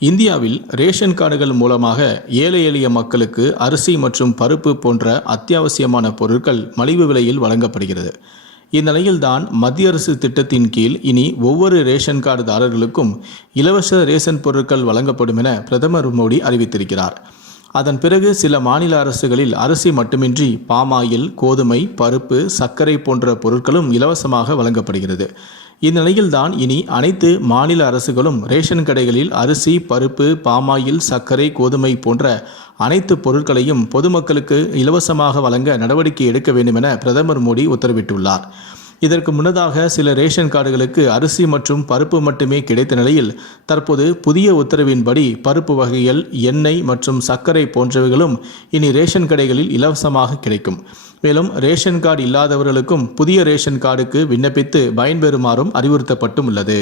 இந்தியாவில் ரேஷன் கார்டுகள் மூலமாக ஏழை எளிய மக்களுக்கு அரிசி மற்றும் பருப்பு போன்ற அத்தியாவசியமான பொருட்கள் மலிவு விலையில் வழங்கப்படுகிறது. இந்நிலையில்தான் மத்திய அரசு திட்டத்தின் கீழ் இனி ஒவ்வொரு ரேஷன் கார்டுதாரர்களுக்கும் இலவச ரேஷன் பொருட்கள் வழங்கப்படும் என பிரதமர் மோடி அறிவித்திருக்கிறார். அதன் பிறகு சில மாநில அரசுகளில் அரிசி மட்டுமின்றி பாமாயில் கோதுமை பருப்பு சர்க்கரை போன்ற பொருட்களும் இலவசமாக வழங்கப்படுகிறது. இந்நிலையில்தான் இனி அனைத்து மாநில அரசுகளும் ரேஷன் கடைகளில் அரிசி பருப்பு பாமாயில் சர்க்கரை கோதுமை போன்ற அனைத்து பொருட்களையும் பொதுமக்களுக்கு இலவசமாக வழங்க நடவடிக்கை எடுக்க வேண்டும் என பிரதமர் மோடி உத்தரவிட்டுள்ளார். இதற்கு முன்னதாக சில ரேஷன் கார்டுகளுக்கு அரிசி மற்றும் பருப்பு மட்டுமே கிடைத்த நிலையில் தற்போது புதிய உத்தரவின்படி பருப்பு வகைகள் எண்ணெய் மற்றும் சர்க்கரை போன்றவைகளும் இனி ரேஷன் கடைகளில் இலவசமாக கிடைக்கும். மேலும் ரேஷன் கார்டு இல்லாதவர்களுக்கும் புதிய ரேஷன் கார்டுக்கு விண்ணப்பித்து பயன்பெறுமாறும் அறிவுறுத்தப்பட்டும் உள்ளது